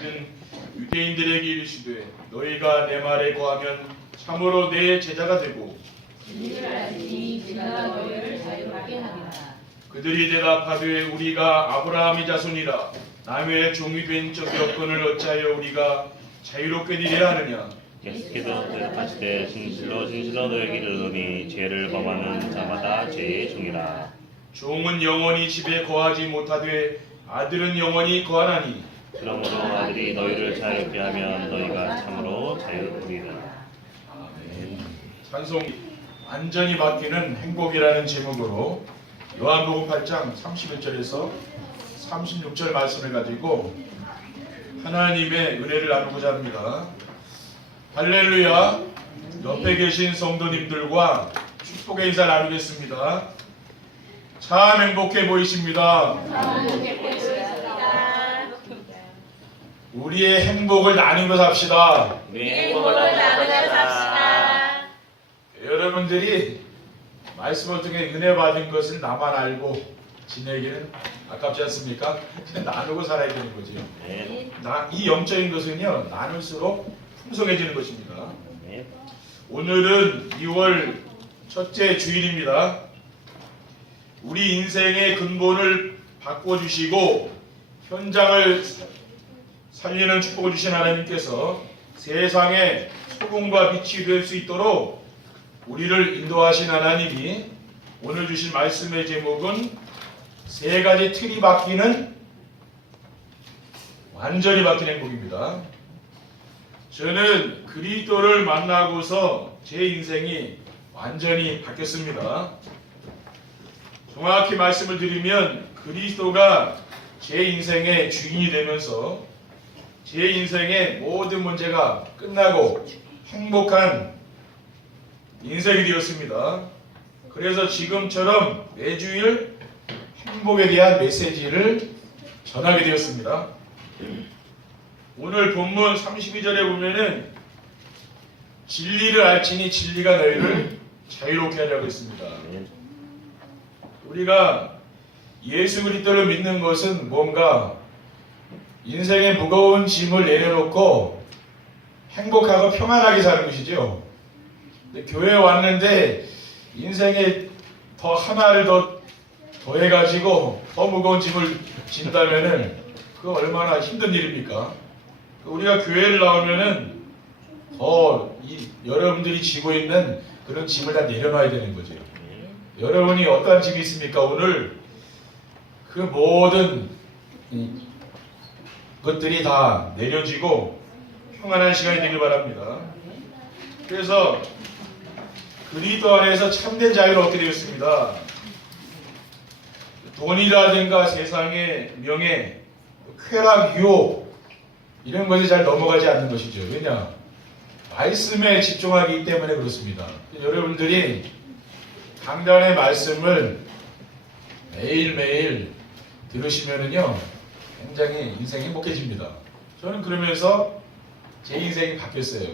이는 유대인들에게 이르시되 너희가 내 말에 거하면 참으로 내 제자가 되고 진리를 알지니 진리가 너희를 자유롭게 하리라. 그들이 대답하되 우리가 아브라함의 자손이라 남의 종이 된 적이 없거늘 어찌하여 우리가 자유롭게 되려 하느냐. 예수께서 대답하시되 진실로 진실로 너에게 이르노니 죄를 범하는 자마다 죄의 종이라. 종은 영원히 집에 거하지 못하되 아들은 영원히 거하나니 그러므로 아들이 너희를 자유롭게 하면 너희가 참으로 자유롭으리라. 찬송 완전히 바뀌는 행복이라는 제목으로 요한복음 8장 31절에서 36절 말씀을 가지고 하나님의 은혜를 나누고자 합니다. 할렐루야. 옆에 계신 성도님들과 축복의 인사 나누겠습니다. 참 행복해 보이십니다. 우리의 행복을 나누면서 합시다. 우리의 행복을 나누면서 합시다. 여러분들이 말씀을 통해 은혜 받은 것을 나만 알고 지내기는 아깝지 않습니까? 나누고 살아야 되는 거지요. 네. 이 영적인 것은요, 나눌수록 풍성해지는 것입니다. 네. 오늘은 2월 첫째 주일입니다. 우리 인생의 근본을 바꿔주시고 현장을 살리는 축복을 주신 하나님께서 세상의 소금과 빛이 될 수 있도록 우리를 인도하신 하나님이 오늘 주신 말씀의 제목은 세 가지 틀이 바뀌는 완전히 바뀐 행복입니다. 저는 그리스도를 만나고서 제 인생이 완전히 바뀌었습니다. 정확히 말씀을 드리면 그리스도가 제 인생의 주인이 되면서 제 인생의 모든 문제가 끝나고 행복한 인생이 되었습니다. 그래서 지금처럼 매주일 행복에 대한 메시지를 전하게 되었습니다. 오늘 본문 32절에 보면은 진리를 알지니 진리가 너희를 자유롭게 하려고 했습니다. 우리가 예수 그리스도를 믿는 것은 뭔가 인생의 무거운 짐을 내려놓고 행복하고 평안하게 사는 것이죠. 근데 교회에 왔는데 인생에 더 하나를 더해가지고 더 무거운 짐을 진다면은 그거 얼마나 힘든 일입니까? 우리가 교회를 나오면은 더 여러분들이 지고 있는 그런 짐을 다 내려놔야 되는 거죠. 여러분이 어떤 짐이 있습니까? 오늘 그 모든 것들이 다 내려지고 평안한 시간이 되길 바랍니다. 그래서 그리스도 안에서 참된 자유를 얻게 되었습니다. 돈이라든가 세상의 명예, 쾌락, 유혹 이런 것이 잘 넘어가지 않는 것이죠. 왜냐? 말씀에 집중하기 때문에 그렇습니다. 여러분들이 강단의 말씀을 매일매일 들으시면은요 굉장히 인생이 행복해집니다. 저는 그러면서 제 인생이 바뀌었어요.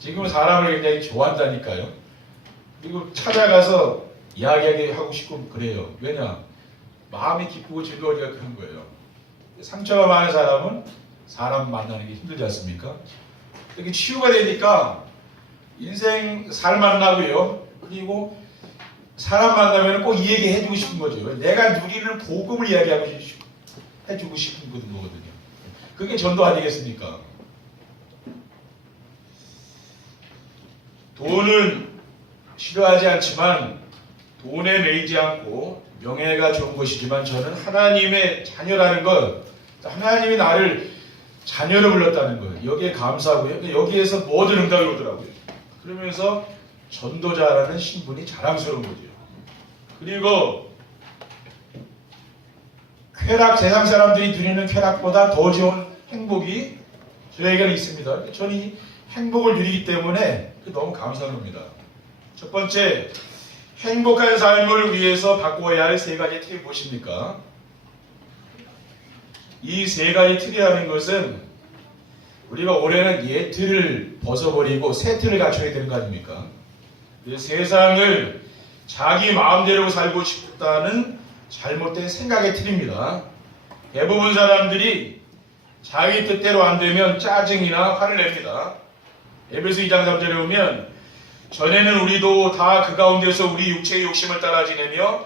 지금은 사람을 굉장히 좋아한다니까요. 그리고 찾아가서 이야기하고 싶고 그래요. 왜냐? 마음이 기쁘고 즐거우니까 그런 거예요. 상처가 많은 사람은 사람 만나는 게 힘들지 않습니까? 이렇게 치유가 되니까 인생 살 만나고요. 그리고 사람 만나면 꼭 이 얘기 해주고 싶은 거죠. 내가 누리는 복음을 이야기하고 해주고 싶은 거거든요. 그게 전도 아니겠습니까? 돈은 싫어하지 않지만 돈에 매이지 않고 명예가 좋은 것이지만 저는 하나님의 자녀라는 것, 하나님이 나를 자녀로 불렀다는 거예요. 여기에 감사하고요. 여기에서 모든 응답이 오더라고요. 그러면서 전도자라는 신분이 자랑스러운 거죠. 그리고 쾌락, 세상 사람들이 누리는 쾌락보다 더 좋은 행복이 저에게는 있습니다. 저는 이 행복을 누리기 때문에 너무 감사합니다. 첫 번째, 행복한 삶을 위해서 바꿔야 할 세 가지 틀이 무엇입니까? 이 세 가지 틀이라는 것은 우리가 올해는 옛 틀을 벗어버리고 새 틀을 갖춰야 되는 거 아닙니까? 세상을 자기 마음대로 살고 싶다는 잘못된 생각의 틀입니다. 대부분 사람들이 자기 뜻대로 안 되면 짜증이나 화를 냅니다. 에베소 2장 3절에 보면 전에는 우리도 다 그 가운데서 우리 육체의 욕심을 따라 지내며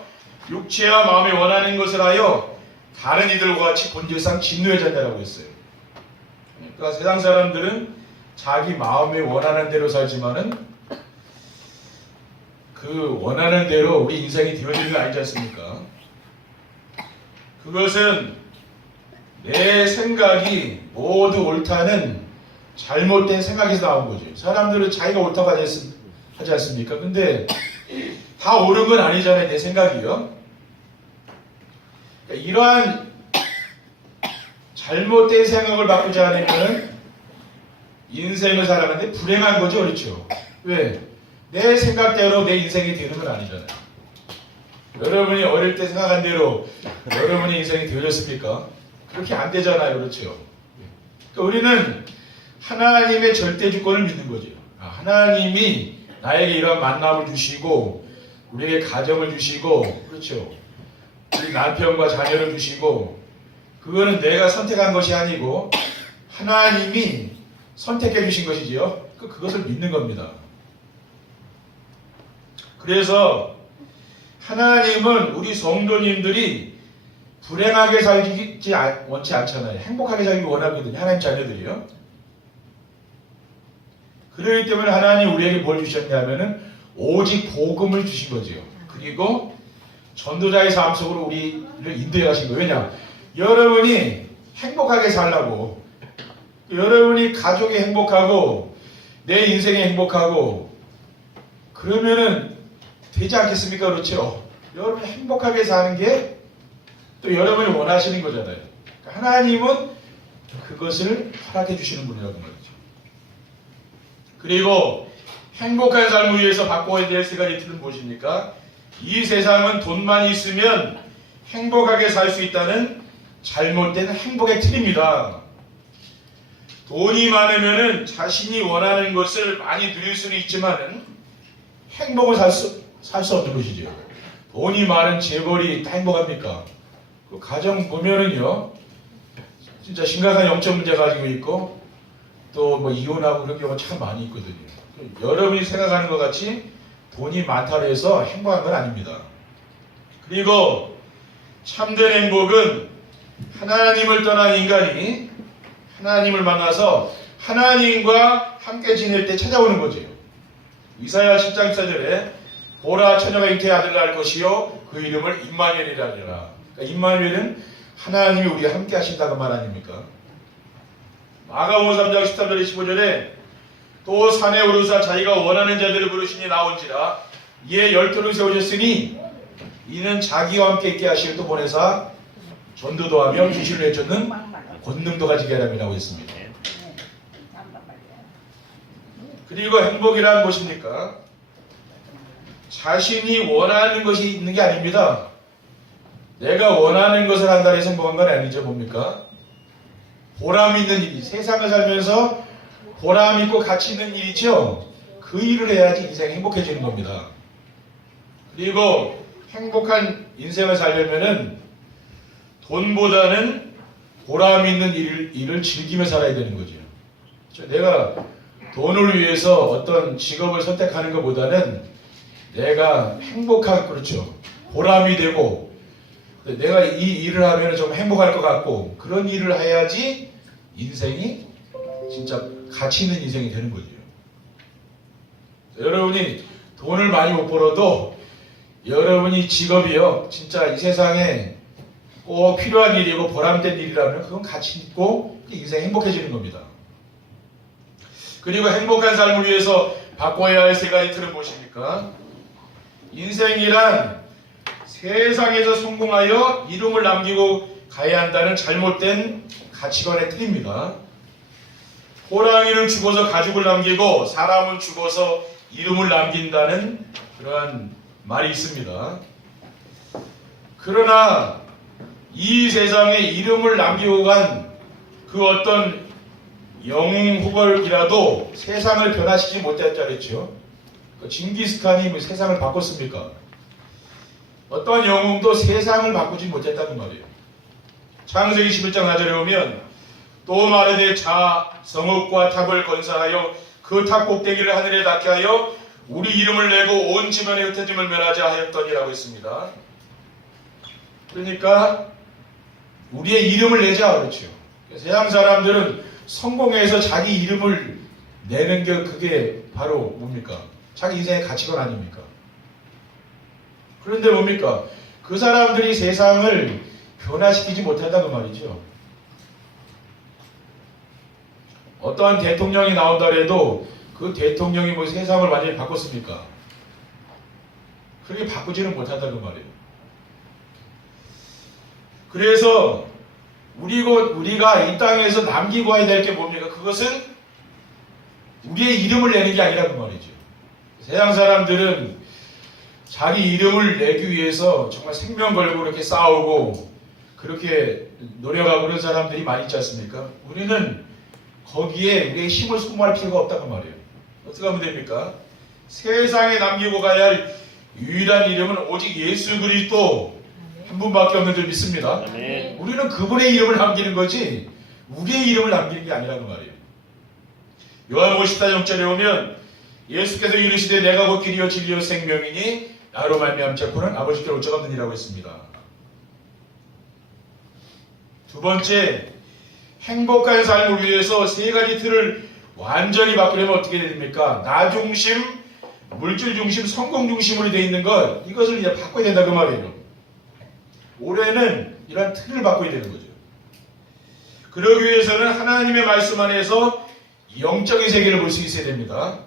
육체와 마음이 원하는 것을 하여 다른 이들과 같이 본질상 진노의 자녀라고 했어요. 그러니까 세상 사람들은 자기 마음에 원하는 대로 살지만은 그 원하는 대로 우리 인생이 되어지는 게 아니지 않습니까? 그것은 내 생각이 모두 옳다는 잘못된 생각에서 나온 거죠. 사람들은 자기가 옳다고 하지 않습니까? 근데 다 옳은 건 아니잖아요. 내 생각이요. 그러니까 이러한 잘못된 생각을 바꾸지 않으면 인생을 살아가는데 불행한 거죠. 그렇죠? 왜? 내 생각대로 내 인생이 되는 건 아니잖아요. 여러분이 어릴 때 생각한 대로 여러분의 인생이 되어졌습니까? 그렇게 안 되잖아요. 그렇죠? 그러니까 우리는 하나님의 절대 주권을 믿는 거죠. 하나님이 나에게 이런 만남을 주시고 우리에게 가정을 주시고 그렇죠. 우리 남편과 자녀를 주시고 그거는 내가 선택한 것이 아니고 하나님이 선택해 주신 것이지요. 그것을 믿는 겁니다. 그래서 하나님은 우리 성도님들이 불행하게 살지 원치 않잖아요. 행복하게 살기 원하거든요. 하나님 자녀들이요. 그렇기 때문에 하나님 우리에게 뭘 주셨냐면은 오직 복음을 주신 거죠. 그리고 전도자의 삶 속으로 우리를 인도해 가신 거예요. 왜냐? 여러분이 행복하게 살라고, 여러분이 가족이 행복하고 내 인생이 행복하고 그러면은 되지 않겠습니까? 그렇죠? 여러분이 행복하게 사는 게 또 여러분이 원하시는 거잖아요. 그러니까 하나님은 그것을 허락해 주시는 분이라고 말이죠. 그리고 행복한 삶을 위해서 바꿔야 될 세 가지 틀은 무엇입니까? 이 세상은 돈만 있으면 행복하게 살 수 있다는 잘못된 행복의 틀입니다. 돈이 많으면은 자신이 원하는 것을 많이 누릴 수는 있지만은 행복을 살 수 없는 것이죠. 돈이 많은 재벌이 다 행복합니까? 그 가정 보면은요, 진짜 심각한 영적 문제 가지고 있고 또 뭐 이혼하고 그런 경우가 참 많이 있거든요. 여러분이 생각하는 것 같이 돈이 많다고 해서 행복한 건 아닙니다. 그리고 참된 행복은 하나님을 떠난 인간이 하나님을 만나서 하나님과 함께 지낼 때 찾아오는 거죠. 이사야 10장 14절에 보라 처녀가 잉태의 아들을 낳을 것이요 그 이름을 임마누엘이라 하리라. 그러니까 임마누엘은 하나님이 우리와 함께 하신다고 말 아닙니까? 마가복음 3장 13절에 15절에 또 산에 오르사 자기가 원하는 자들을 부르시니 나온지라 이에 12를 세우셨으니 이는 자기와 함께 있게 하시고 또 보내사 전도도 하며 귀신을 내쫓는 권능도 가지게 하라고 했습니다. 그리고 행복이란 무엇입니까? 자신이 원하는 것이 있는 게 아닙니다. 내가 원하는 것을 한다고 해서 행복한 건 아니죠. 뭡니까? 보람 있는 일이, 세상을 살면서 보람 있고 가치 있는 일이죠. 그 일을 해야지 인생이 행복해지는 겁니다. 그리고 행복한 인생을 살려면은 돈보다는 보람 있는 일을 즐기며 살아야 되는 거죠. 내가 돈을 위해서 어떤 직업을 선택하는 것보다는 내가 행복한, 그렇죠, 보람이 되고 내가 이 일을 하면 좀 행복할 것 같고 그런 일을 해야지 인생이 진짜 가치 있는 인생이 되는 거죠. 여러분이 돈을 많이 못 벌어도 여러분이 직업이요 진짜 이 세상에 꼭 필요한 일이고 보람된 일이라면 그건 가치 있고 인생 행복해지는 겁니다. 그리고 행복한 삶을 위해서 바꿔야 할 세 가지 틀은 무엇입니까? 인생이란 세상에서 성공하여 이름을 남기고 가야 한다는 잘못된 가치관의 틀입니다. 호랑이는 죽어서 가죽을 남기고 사람은 죽어서 이름을 남긴다는 그러한 말이 있습니다. 그러나 이 세상에 이름을 남기고 간 그 어떤 영웅 후벌이라도 세상을 변화시키지 못했다 그랬죠. 징기스칸이 세상을 바꿨습니까? 어떤 영웅도 세상을 바꾸지 못했다는 말이에요. 창세기 11장 4절에 보면 또 마르되 자 성읍과 탑을 건설하여 그 탑 꼭대기를 하늘에 닿게 하여 우리 이름을 내고 온 지면에 흩어짐을 면하자 하였더니라고 했습니다. 그러니까 우리의 이름을 내자 그렇죠. 세상 사람들은 성공해서 자기 이름을 내는 게 그게 바로 뭡니까? 자기 인생의 가치관 아닙니까? 그런데 뭡니까? 그 사람들이 세상을 변화시키지 못한다는 말이죠. 어떠한 대통령이 나온다 해도 그 대통령이 뭐 세상을 완전히 바꿨습니까? 그렇게 바꾸지는 못한다는 말이에요. 그래서 우리가 이 땅에서 남기고 와야 될 게 뭡니까? 그것은 우리의 이름을 내는 게 아니라는 말이죠. 세상 사람들은 자기 이름을 내기 위해서 정말 생명 걸고 그렇게 싸우고 그렇게 노력하고 그런 사람들이 많이 있지 않습니까? 우리는 거기에 우리의 힘을 소모할 필요가 없다는 말이에요. 어떻게 하면 됩니까? 세상에 남기고 가야 할 유일한 이름은 오직 예수 그리스도 한 분밖에 없는 줄 믿습니다. 아멘. 우리는 그분의 이름을 남기는 거지 우리의 이름을 남기는 게 아니라는 말이에요. 요한복음 14장 6절에 보면 예수께서 이르시되 내가 곧 길이요 진리요 생명이니 나로 말미암지 않고는 아버지께로 올 자가 없느니라고 했습니다. 두 번째, 행복한 삶을 위해서 세 가지 틀을 완전히 바꾸려면 어떻게 됩니까? 나 중심, 물질 중심, 성공 중심으로 되어 있는 것, 이것을 이제 바꿔야 된다 그 말이에요. 올해는 이런 틀을 바꿔야 되는 거죠. 그러기 위해서는 하나님의 말씀 안에서 영적인 세계를 볼 수 있어야 됩니다.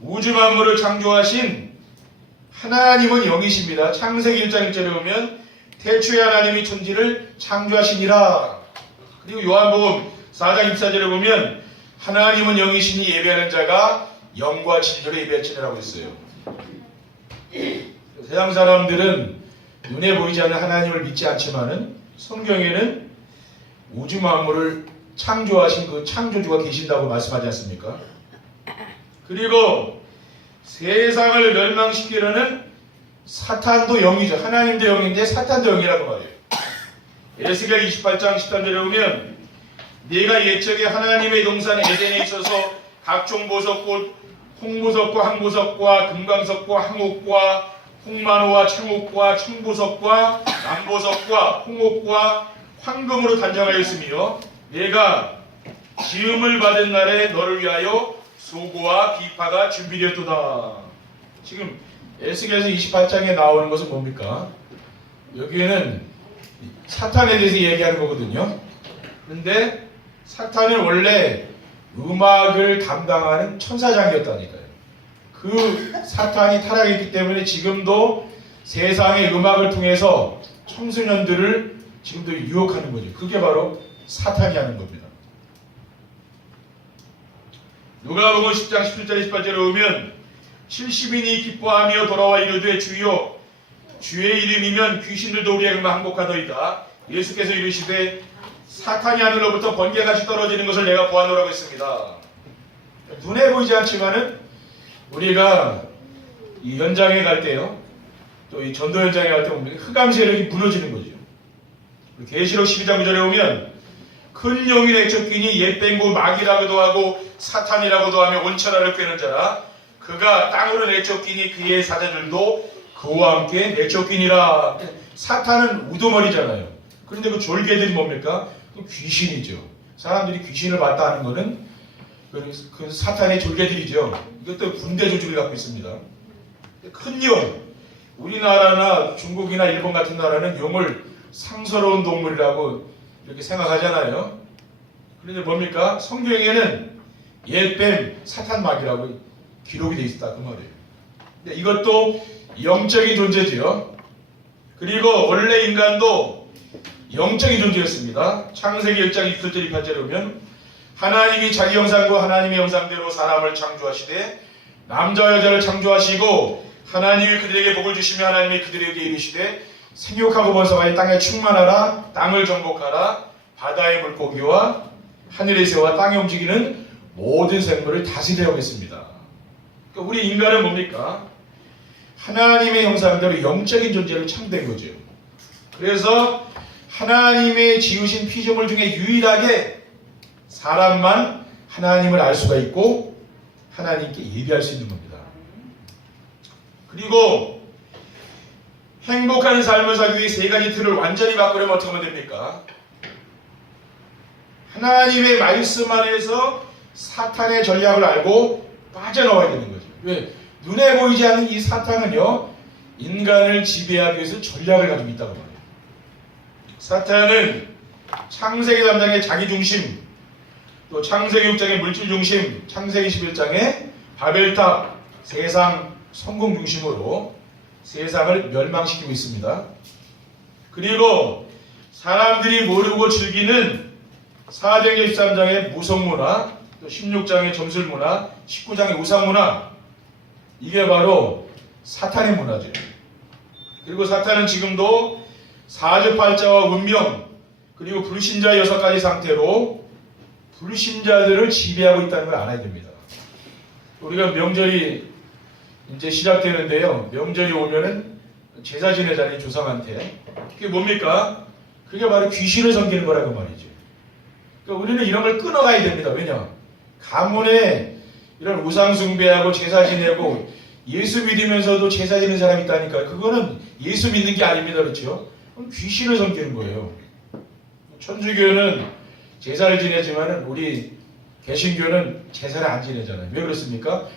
우주 만물을 창조하신 하나님은 영이십니다. 창세기 1장 1절에 보면 태초에 하나님이 천지를 창조하시니라. 그리고 요한복음 4장 24절에 보면 하나님은 영이시니 예배하는 자가 영과 진리로 예배할지니라고 했어요. 세상 사람들은 눈에 보이지 않는 하나님을 믿지 않지만은 성경에는 우주 만물을 창조하신 그 창조주가 계신다고 말씀하지 않습니까? 그리고 세상을 멸망시키려는 사탄도 영이죠. 하나님도 영인데 사탄도 영이라고 말해요. 에스겔 28장 13절에 보면 네가 옛적에 하나님의 동산 에덴에 있어서 각종 보석꽃, 홍보석과 항보석과 금강석과 항옥과 홍만호와 창옥과 청보석과 남보석과 홍옥과 황금으로 단장하였으며 내가 지음을 받은 날에 너를 위하여 소고와 비파가 준비되었도다. 지금 에스겔서 28장에 나오는 것은 뭡니까? 여기에는 사탄에 대해서 얘기하는 거거든요. 그런데 사탄은 원래 음악을 담당하는 천사장이었다니까요. 그 사탄이 타락했기 때문에 지금도 세상의 음악을 통해서 청소년들을 지금도 유혹하는 거죠. 그게 바로 사탄이 하는 겁니다. 누가복음 10장 17절 18절에 보면 70인이 기뻐하며 돌아와 이르되 주여 주의 이름이면 귀신들도 우리에게만 항복하더이다. 예수께서 이르시되 사탄이 하늘로부터 번개같이 떨어지는 것을 내가 보았노라고 했습니다. 눈에 보이지 않지만은 우리가 이 현장에 갈 때요, 또 이 전도 현장에 갈 때 보면 흑암 세력이 무너지는 거죠. 계시록 12장 9절에 보면 큰 용이 내쫓기니 옛뱅구 마귀라고도 하고 사탄이라고도 하며 온천하를 꿰는 자라 그가 땅으로 내쫓기니 그의 사자들도 그와 함께 내쫓기니라. 사탄은 우두머리잖아요. 그런데 그 졸개들이 뭡니까? 그 귀신이죠. 사람들이 귀신을 봤다 하는 것은 그 사탄의 졸개들이죠. 이것도 군대 조직을 갖고 있습니다. 큰 용, 우리나라나 중국이나 일본 같은 나라는 용을 상스러운 동물이라고 이렇게 생각하잖아요. 그런데 뭡니까? 성경에는 옛뱀, 사탄마귀라고 기록이 되어 있다 그 말이에요. 근데 이것도 영적인 존재지요. 그리고 원래 인간도 영적인 존재였습니다. 창세기 1장 27절 28절에 보면 하나님이 자기 형상과 하나님의 형상대로 사람을 창조하시되 남자와 여자를 창조하시고 하나님이 그들에게 복을 주시며 하나님이 그들에게 이르시되 생육하고 번성하여 땅에 충만하라. 땅을 정복하라. 바다의 물고기와 하늘의 새와 땅에 움직이는 모든 생물을 다스리라고 했습니다. 그러니까 우리 인간은 뭡니까? 하나님의 형상대로 영적인 존재를 창조된 거죠. 그래서 하나님의 지으신 피조물 중에 유일하게 사람만 하나님을 알 수가 있고 하나님께 예배할 수 있는 겁니다. 그리고 행복한 삶을 살기 위해 세 가지 틀을 완전히 바꾸려면 어떻게 하면 됩니까? 하나님의 말씀 안에서 사탄의 전략을 알고 빠져나와야 되는 거죠. 왜? 눈에 보이지 않는 이 사탄은요, 인간을 지배하기 위해서 전략을 가지고 있다고 말해요. 사탄은 창세기 3장의 자기중심, 또 창세기 6장의 물질중심, 창세기 11장의 바벨탑, 세상 성공 중심으로 세상을 멸망시키고 있습니다. 그리고 사람들이 모르고 즐기는 사도행전 13장의 무속문화, 또 16장의 점술문화, 19장의 우상문화, 이게 바로 사탄의 문화죠. 그리고 사탄은 지금도 사주팔자와 운명, 그리고 불신자 6가지 상태로 불신자들을 지배하고 있다는 걸 알아야 됩니다. 우리가 명절이 이제 시작되는데요. 명절이 오면은 제사 지내자니 조상한테. 그게 뭡니까? 그게 바로 귀신을 섬기는 거라고 말이죠. 그러니까 우리는 이런 걸 끊어가야 됩니다. 왜냐? 가문에 이런 우상 숭배하고 제사 지내고 예수 믿으면서도 제사 지는 사람이 있다니까. 그거는 예수 믿는 게 아닙니다. 그렇죠? 그럼 귀신을 섬기는 거예요. 천주교는 제사를 지내지만 우리 개신교는 제사를 안 지내잖아요. 왜 그렇습니까?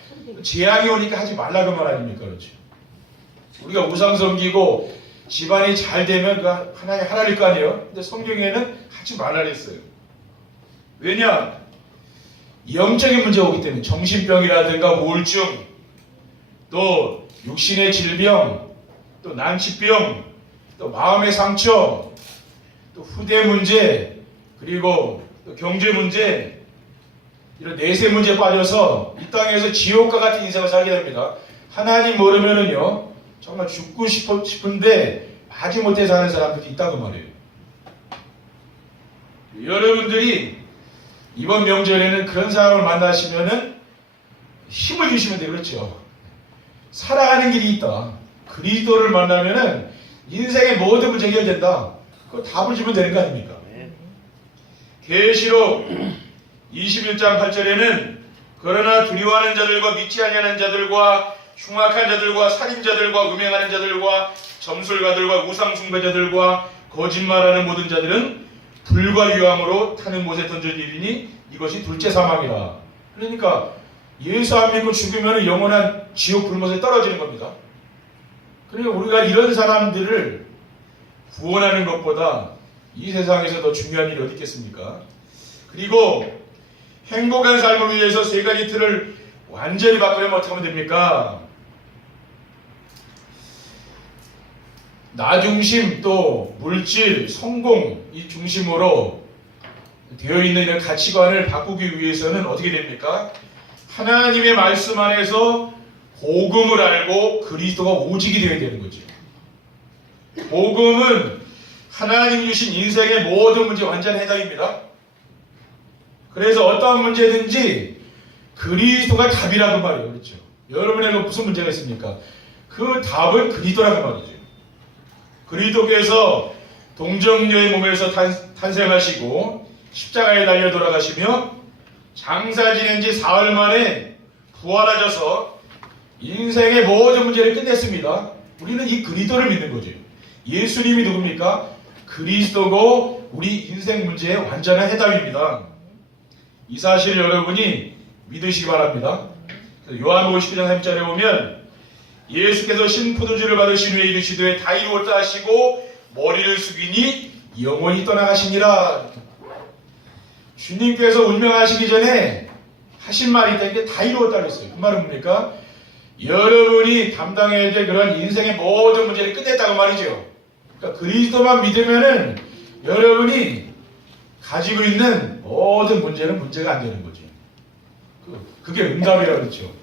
재앙이 오니까 하지 말라고 말 아닙니까? 그렇죠. 우리가 우상 섬기고 집안이 잘 되면 그 하나님 하나일 거 아니에요? 근데 성경에는 하지 말라 그랬어요. 왜냐? 영적인 문제가 오기 때문에 정신병이라든가 우울증, 또 육신의 질병, 또 난치병, 또 마음의 상처, 또 후대 문제, 그리고 또 경제 문제, 이런 내세 문제에 빠져서 이 땅에서 지옥과 같은 인생을 살게 됩니다. 하나님 모르면은요, 정말 죽고 싶은데 마지못해 사는 사람들이 있다고 말해요. 여러분들이 이번 명절에는 그런 사람을 만나시면은 힘을 주시면 돼요. 그렇죠? 살아가는 길이 있다. 그리스도를 만나면은 인생의 모든 문제 해결된다. 그거 답을 주면 되는 거 아닙니까? 계시록 21장 8절에는 그러나 두려워하는 자들과 믿지 아니하는 자들과 흉악한 자들과 살인자들과 음행하는 자들과 점술가들과 우상숭배자들과 거짓말하는 모든 자들은 불과 유황으로 타는 못에 던져지리니 이것이 둘째 사망이라. 그러니까 예수 안 믿고 죽으면 영원한 지옥 불못에 떨어지는 겁니다. 그러니까 우리가 이런 사람들을 구원하는 것보다 이 세상에서 더 중요한 일이 어디 있겠습니까? 그리고 행복한 삶을 위해서 세 가지 틀을 완전히 바꾸려면 어떻게 하면 됩니까? 나 중심, 또 물질, 성공 이 중심으로 되어 있는 이런 가치관을 바꾸기 위해서는 어떻게 됩니까? 하나님의 말씀 안에서 복음을 알고 그리스도가 오직이 되어야 되는 거죠. 복음은 하나님 주신 인생의 모든 문제 완전 해답입니다. 그래서 어떠한 문제든지 그리스도가 답이라고 말이에요. 그렇죠? 여러분에게 무슨 문제가 있습니까? 그 답은 그리스도라고 말이죠. 그리스도께서 동정녀의 몸에서 탄생하시고 십자가에 달려 돌아가시며 장사 지낸 지 사흘 만에 부활하셔서 인생의 모든 문제를 끝냈습니다. 우리는 이 그리스도를 믿는 거죠. 예수님이 누굽니까? 그리스도고 우리 인생 문제의 완전한 해답입니다. 이 사실 여러분이 믿으시기 바랍니다. 요한복음 19장 3절에 보면 예수께서 신포도주를 받으신 후에 이르시되 다 이루었다 하시고 머리를 숙이니 영원히 떠나가시니라. 주님께서 운명하시기 전에 하신 말이 있다. 이게 다 이루었다 그랬어요. 그 말은 뭡니까? 여러분이 담당해야 될 그런 인생의 모든 문제를 끝냈다고 말이죠. 그러니까 그리스도만 믿으면은 여러분이 가지고 있는 모든 문제는 문제가 안 되는 거죠. 그게 응답이라고 그랬죠.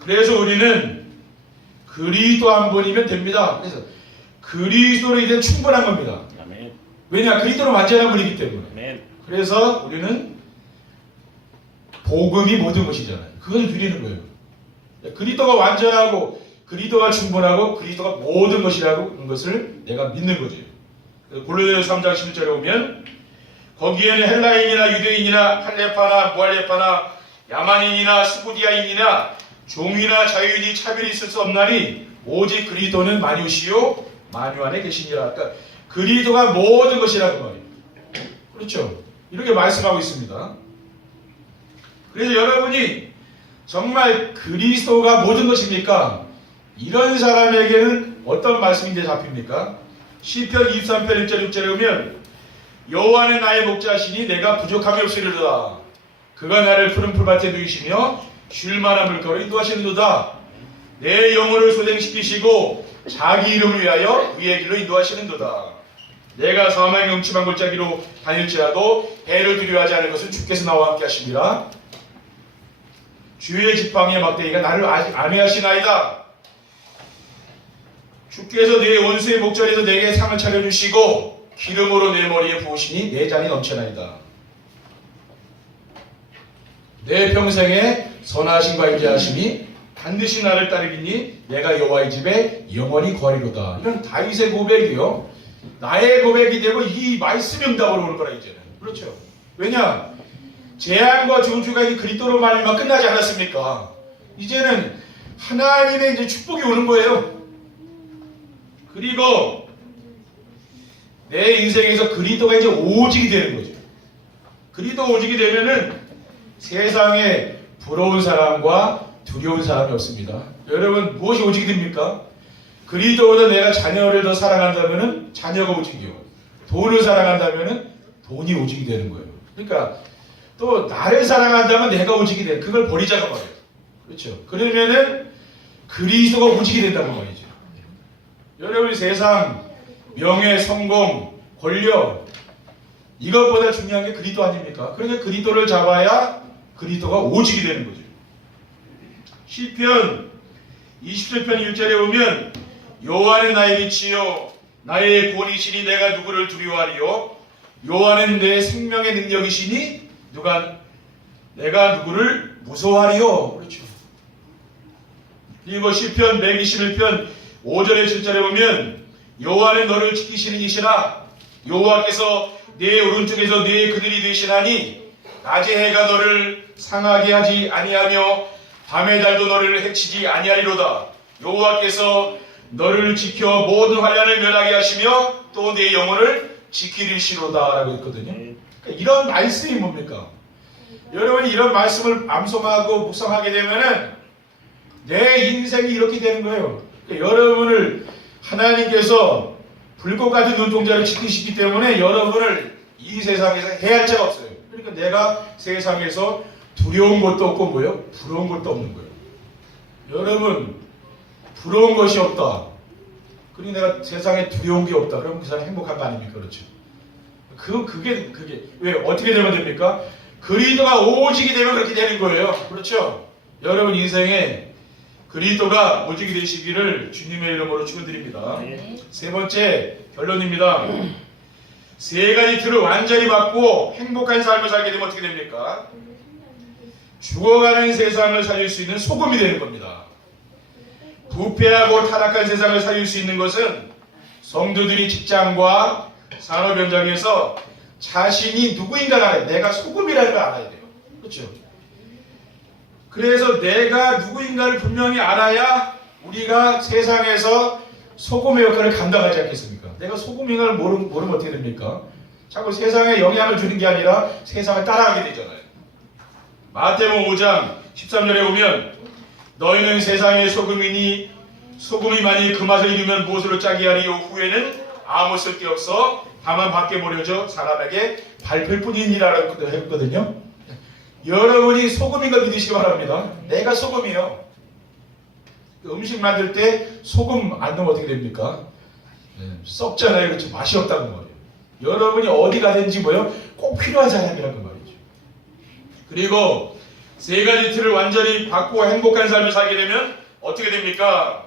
그래서 우리는 그리스도 한 분이면 됩니다. 그래서 그리스도로 이제 충분한 겁니다. 아멘. 왜냐? 그리스도는 완전한 분이기 때문에. 아멘. 그래서 우리는 복음이 모든 것이잖아요. 그걸 누리는 거예요. 그리스도가 완전하고 그리스도가 충분하고 그리스도가 모든 것이라는 것을 내가 믿는 거죠. 골로새서 3장 11절에 보면 거기에는 헬라인이나 유대인이나 할레파나 무할레파나 야만인이나 스부디아인이나 종이나 자유인이 차별이 있을 수 없나니 오직 그리스도는 만유시요 만유 안에 계시니라. 그러니까 그리스도가 모든 것이라는 말이에요. 그렇죠? 이렇게 말씀하고 있습니다. 그래서 여러분이 정말 그리스도가 모든 것입니까? 이런 사람에게는 어떤 말씀인데 잡힙니까? 시편 23편 1절 6절에 보면 여호와는 나의 목자시니 내가 부족함이 없으리로다. 그가 나를 푸른 풀밭에 누이시며 쉴 만한 물가로 인도하시는도다. 내 영혼을 소생시키시고 자기 이름을 위하여 의의 길로 인도하시는도다. 내가 사망의 음침한 골짜기로 다닐지라도 해를 두려워하지 않을 것은 주께서 나와 함께 하십니다. 주의 지팡이의 막대기가 나를 안위하시나이다. 주께서 내 원수의 목전에서 내게 상을 차려주시고 기름으로 내 머리에 부으시니 내 잔이 넘쳐나이다. 내 평생에 선하심과 인자하심이 반드시 나를 따르리니 내가 여호와의 집에 영원히 거하리로다. 이런 다윗의 고백이요, 나의 고백이 되고 이 말씀이 응답으로 오는 거라 이제는. 그렇죠? 왜냐? 재앙과 저주가 이제 그리스도로 말미암아 끝나지 않았습니까? 이제는 하나님의 이제 축복이 오는 거예요. 그리고 내 인생에서 그리스도가 이제 오직이 되는 거죠. 그리스도 오직이 되면은 세상에 부러운 사람과 두려운 사람이 없습니다. 여러분 무엇이 오직이 됩니까? 그리스도보다 내가 자녀를 더 사랑한다면은 자녀가 오직이요. 돈을 사랑한다면은 돈이 오직이 되는 거예요. 그러니까 또 나를 사랑한다면 내가 오직이 돼. 그걸 버리자고 말이에요. 그렇죠? 그러면은 그리스도가 오직이 된다는 말이죠. 여러분 세상 명예, 성공, 권력 이것보다 중요한 게 그리스도 아닙니까? 그러니까 그리스도를 잡아야 그리스도가 오직이 되는 거죠. 시편 27편 1절에 보면 여호와는 나의 빛이요 나의 구원이시니 내가 누구를 두려워하리요. 여호와는 내 생명의 능력이시니 내가 누구를 무서워하리요. 그렇죠. 그리고 시편 121편 5절에 7절에 보면 여호와는 너를 지키시는 이시라. 여호와께서 내 오른쪽에서 내 그늘이 되시나니 낮의 해가 너를 상하게 하지 아니하며 밤의 달도 너를 해치지 아니하리로다. 여호와께서 너를 지켜 모든 환난을 면하게 하시며 또 내 영혼을 지키리시로다 라고 했거든요. 그러니까 이런 말씀이 뭡니까? 여러분이 이런 말씀을 암송하고 묵상하게 되면은 내 인생이 이렇게 되는 거예요. 그러니까 여러분을 하나님께서 불꽃 같은 눈동자를 지키시기 때문에 여러분을 이 세상에서 해할 자가 없어요. 그러니까 내가 세상에서 두려운 것도 없고 뭐예요? 부러운 것도 없는 거예요. 여러분 부러운 것이 없다. 그리고 내가 세상에 두려운 게 없다. 그러면 그 사람 행복한 거 아닙니까? 그렇죠? 그게 왜 어떻게 되면 됩니까? 그리스도가 오직이 되면 그렇게 되는 거예요. 그렇죠? 여러분 인생에 그리스도가 오직이 되시기를 주님의 이름으로 축원드립니다. 세 번째 결론입니다. 세 가지 틀을 완전히 받고 행복한 삶을 살게 되면 어떻게 됩니까? 죽어가는 세상을 살릴 수 있는 소금이 되는 겁니다. 부패하고 타락한 세상을 살릴 수 있는 것은 성도들이 직장과 산업 현장에서 자신이 누구인가를 알아야 돼요. 내가 소금이라는 걸 알아야 돼요. 그렇죠? 그래서 내가 누구인가를 분명히 알아야 우리가 세상에서 소금의 역할을 감당하지 않겠습니까? 내가 소금인 걸 모르면 어떻게 됩니까? 자꾸 세상에 영향을 주는 게 아니라 세상을 따라가게 되잖아요. 마태복음 5장 13절에 보면 너희는 세상의 소금이니 소금이 만일 그 맛을 잃으면 무엇으로 짜게 하리요. 후에는 아무 쓸 게 없어 다만 밖에 버려져 사람에게 밟힐 뿐이니라고 했거든요. 여러분이 소금인 걸 믿으시기 바랍니다. 내가 소금이에요. 음식 만들 때 소금 안 넣으면 어떻게 됩니까? 썩잖아요. 그렇죠? 맛이 없다는 거예요. 여러분이 어디 가든지 뭐요? 꼭 필요한 사람이라는 말이죠. 그리고 세 가지 틀을 완전히 받고 행복한 삶을 살게 되면 어떻게 됩니까?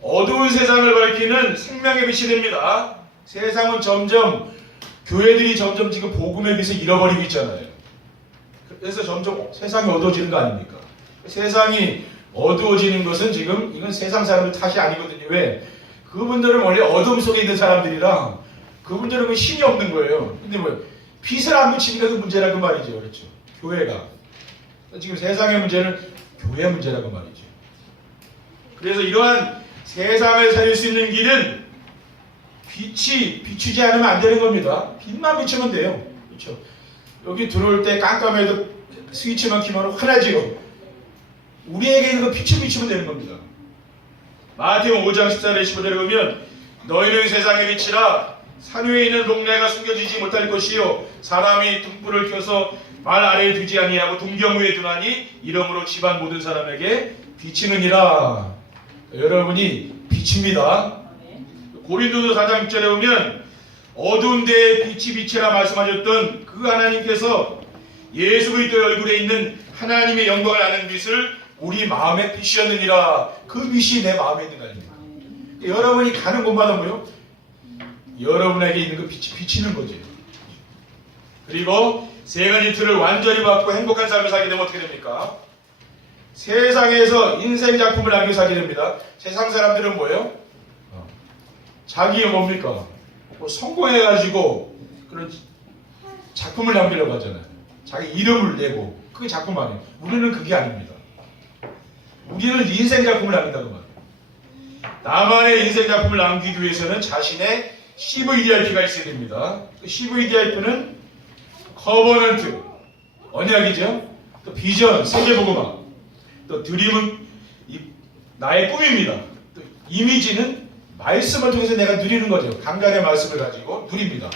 어두운 세상을 밝히는 생명의 빛이 됩니다. 세상은 점점 교회들이 점점 지금 복음의 빛을 잃어버리고 있잖아요. 그래서 점점 세상이 어두워지는 거 아닙니까? 세상이 어두워지는 것은 지금 이건 세상 사람들 탓이 아니거든요. 왜? 그분들은 원래 어둠 속에 있는 사람들이라 그분들은 그 신이 없는 거예요. 근데 뭐 빛을 안 비치니까 그 문제라 그 말이죠. 그렇죠. 교회가 지금 세상의 문제는 교회 문제라고 말이죠. 그래서 이러한 세상을 살릴 수 있는 길은 빛이 비추지 않으면 안 되는 겁니다. 빛만 비추면 돼요. 그렇죠. 여기 들어올 때 깜깜해도 스위치만 키면 환하지요. 우리에게 있는 거 빛을 비추면 되는 겁니다. 마태복음 5장 14절에 15절에 보면 너희는 세상의 빛이라 산 위에 있는 동네가 숨겨지지 못할 것이요 사람이 등불을 켜서 말 아래에 두지 아니하고 동경 위에 두나니 이러므로 집안 모든 사람에게 비치느니라. 여러분이 빛입니다. 고린도서 4장 6절에 보면 어두운 데에 빛이 빛이라 말씀하셨던 그 하나님께서 예수 그리스도의 얼굴에 있는 하나님의 영광을 아는 빛을 우리 마음에 비추셨느니라. 그 빛이 내 마음에 있는 거 아닙니까? 여러분이 가는 곳마다 뭐요? 여러분에게 있는 그 빛이 비치는 거죠. 그리고 세 가지 틀을 완전히 받고 행복한 삶을 살게 되면 어떻게 됩니까? 세상에서 인생 작품을 남겨 살게 됩니다. 세상 사람들은 뭐예요? 자기가 뭡니까? 뭐 성공해가지고 그런 작품을 남기려고 하잖아요. 자기 이름을 내고 그게 작품 아니에요. 우리는 그게 아닙니다. 우리는 인생 작품을 남긴다고 말해요. 나만의 인생 작품을 남기기 위해서는 자신의 CVDIP가 있어야 됩니다. 그 CVDIP는 커버넌트, 언약이죠. 또 비전, 세계복음화. 또 드림은 나의 꿈입니다. 또 이미지는 말씀을 통해서 내가 누리는 거죠. 강간의 말씀을 가지고 누립니다.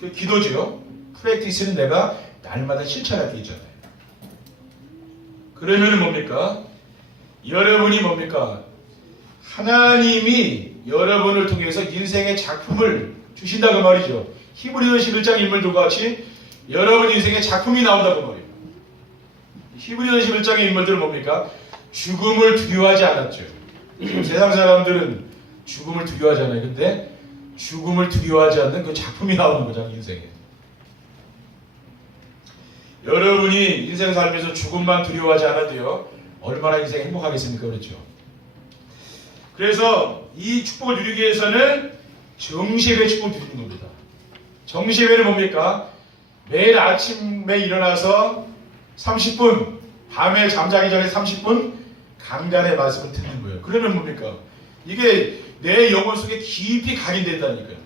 그 기도죠. 프랙티스는 내가 날마다 실천할 게 있잖아요. 그러면은 뭡니까? 여러분이 뭡니까? 하나님이 여러분을 통해서 인생의 작품을 주신다고 말이죠. 히브리서 11장 인물들과 같이 여러분 인생의 작품이 나온다고 말이에요. 히브리서 11장의 인물들은 뭡니까? 죽음을 두려워하지 않았죠. 세상 사람들은 죽음을 두려워하잖아요. 근데 죽음을 두려워하지 않는 그 작품이 나오는 거잖아요. 인생에. 여러분이 인생 살면서 죽음만 두려워하지 않아도요. 얼마나 인생 행복하겠습니까? 그렇죠. 그래서 이 축복을 누리기 위해서는 정시회의 축복을 누리는 겁니다. 정시회는 뭡니까? 매일 아침에 일어나서 30분, 밤에 잠자기 전에 30분 강단의 말씀을 듣는 거예요. 그러면 뭡니까? 이게 내 영혼 속에 깊이 각인된다니까요.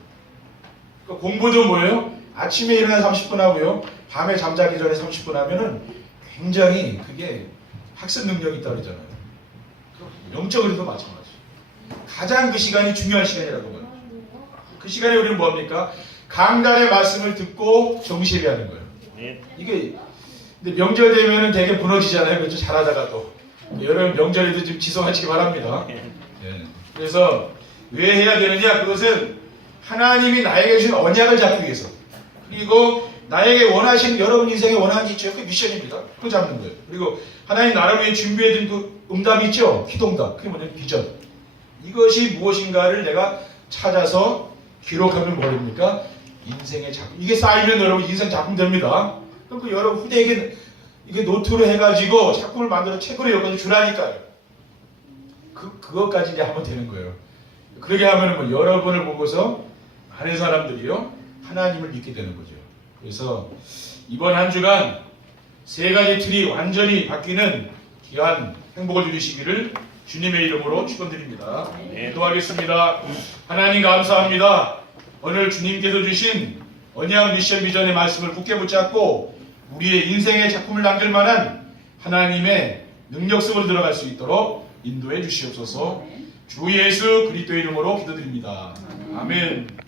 그러니까 공부도 뭐예요? 아침에 일어나 30분 하고요. 밤에 잠자기 전에 30분 하면은 굉장히 그게 학습 능력이 있다고 그러잖아요. 영적으로도 마찬가지. 가장 그 시간이 중요한 시간이라고 말해요. 그 시간에 우리는 뭡니까? 강단의 말씀을 듣고 정시를 하는 거예요. 이게 근데 명절 되면은 되게 무너지잖아요. 그렇죠? 잘하다가도. 여러분 명절에도 좀 지성하시기 바랍니다. 예. 그래서 왜 해야 되느냐? 그것은 하나님이 나에게 주신 언약을 잡기 위해서. 그리고 나에게 원하신 여러분 인생에 원하는 있죠. 그 미션입니다. 그거 잡는 거예요. 그리고 하나님 나를 위해 준비해둔 그 응답이 있죠. 기도응답. 그게 뭐냐면 비전. 이것이 무엇인가를 내가 찾아서 기록하면 뭐됩니까? 인생의 작품. 이게 쌓이면 여러분 인생 작품 됩니다. 그럼 그 여러분 후대에게 이게 노트로 해가지고 작품을 만들어 책으로 여기까지 주라니까요. 그것까지 이제 하면 되는 거예요. 그렇게 하면 뭐 여러분을 보고서 많은 사람들이요 하나님을 믿게 되는 거죠. 그래서 이번 한 주간 세 가지 틀이 완전히 바뀌는 귀한 행복을 누리시기를 주님의 이름으로 축원드립니다. 기도하겠습니다. 하나님 감사합니다. 오늘 주님께서 주신 언약 미션 비전의 말씀을 굳게 붙잡고 우리의 인생의 작품을 남길 만한 하나님의 능력 속으로 들어갈 수 있도록 인도해 주시옵소서. 주 예수 그리스도의 이름으로 기도드립니다. 아멘.